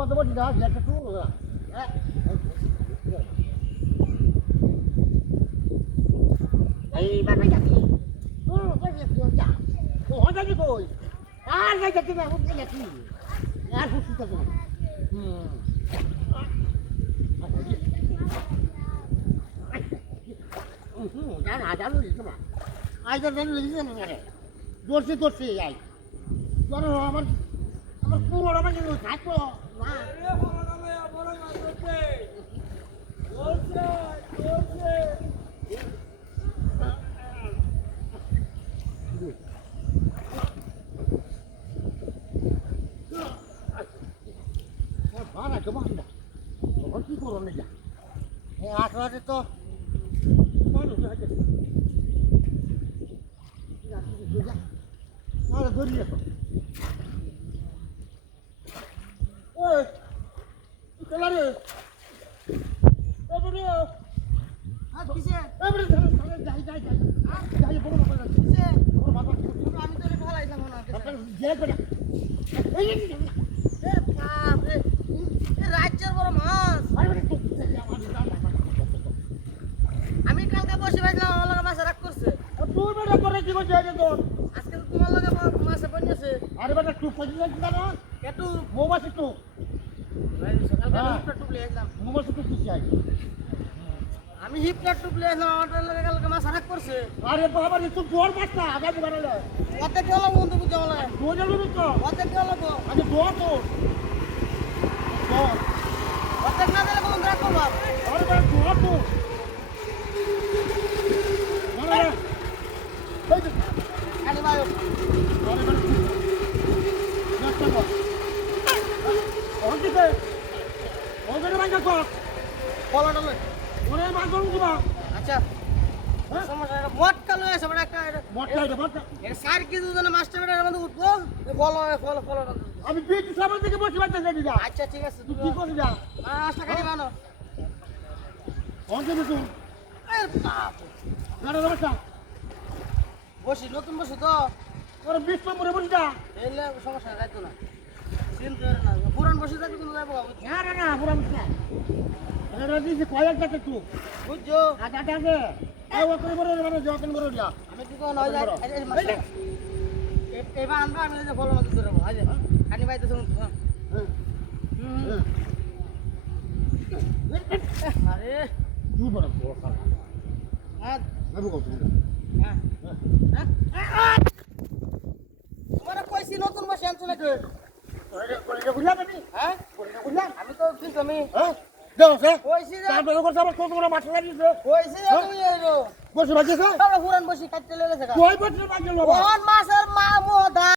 mata bodi dah dia tu lah. Ai mana jadi? Oh, kau dia kerja. Oh, jadi kau. Ah, jadi nak buat jadi. Ya, khusus tu. Jangan ada lu di sana. Aja jangan lu di sana ni. Dorsi ai. Jangan orang puro orang yang satu. Nah. Mana coba anda? Orang tu orang ni. Asal itu. Mana saja. Mana duri itu? Oi, kelar ni. Apa dia? Ah, kisi? Apa dia? Jai. Ah, jai bola bola. Kisi? Bola bola. Kami tu lekah lagi sama nak. Apa jai pada? Baap रे. রাজ্যের বড় মাছ। আমি কালকে বসে ভাবলাম আমার লগে মাছ রাগ করছে। তুই বেটা করে কি করছিস আজকে তোর? আজকে তো তোমার লগে মাছ বনিয়েছে। আরে বেটা তুই কইছিস না? কেটু মোবাস একটু। সকালবেলা টুপ লিয়ে আসলাম। মোবাস একটু কি চাই? আমি হিপটা টুপ লিয়ে আসলাম আমার লগে মাছ রাগ করছে। আরে বাবা রে তুই জোর মাছ না আগে বানালে। ওতে কি হলো বন্ধু বুঝে বলা? দোজে লবি তো। ওতে কি হলো গো? আরে দোয়া তো। ওতে না দিলে কোন রাগ করবা? আরে বাবা দোয়া তো। আরে এই যে খালি ভাই। আরে বাবা নাস্তা কর। ওদিকে ওদের মাঝে কর। কলাটা লই। ওরে মাছ করব কিবা? আচ্ছা। সমস্যা এটা মটকা লই আছে বড় একটা মটকা এটা 4 কেজি ওজনের মাছটা বেটার মধ্যে উঠবো ফলো আমি বিটি সামনে থেকে বসে বাঁচতে যাই যা আচ্ছা ঠিক আছে তুই কি করছিস যা আস্তা খালি বানো কোন দিন তুই আরে বাপ না বসা বসি নতুন বসি তো তোর 20 নম্বরে বসি যা এলে সমস্যা যাইতো না চিন্তা করে না পুরান বসে যাবি কোন যাবো না পুরান না এটা দিছি কয়েক টাকা তুই বুঝছো আটা আছে এই ওকরে বড় মানে যখন বড় যা আমি কি কোন হই যায় এবার আমরা আমি যে ফলো মতো ধরবো আজ খানি ভাই তো শুনুন আরে তুই বড় বড় হ্যাঁ আমি কত হ্যাঁ তোমারে কইছি নতুন বসে আনছো নাকি কোলে বুঝলা তুমি হ্যাঁ কোলে বুঝলা আমি তো ঠিক আমি হ্যাঁ দাও স্যার কইছি তারপরে ওর সব কত বড় মাছ লাগিছে কইছি তুমি এলো বসে বাজেছ তারা পুরান বসি কাটতে লেগেছে কই বসে বাজলো কোন মাছের মা মোদা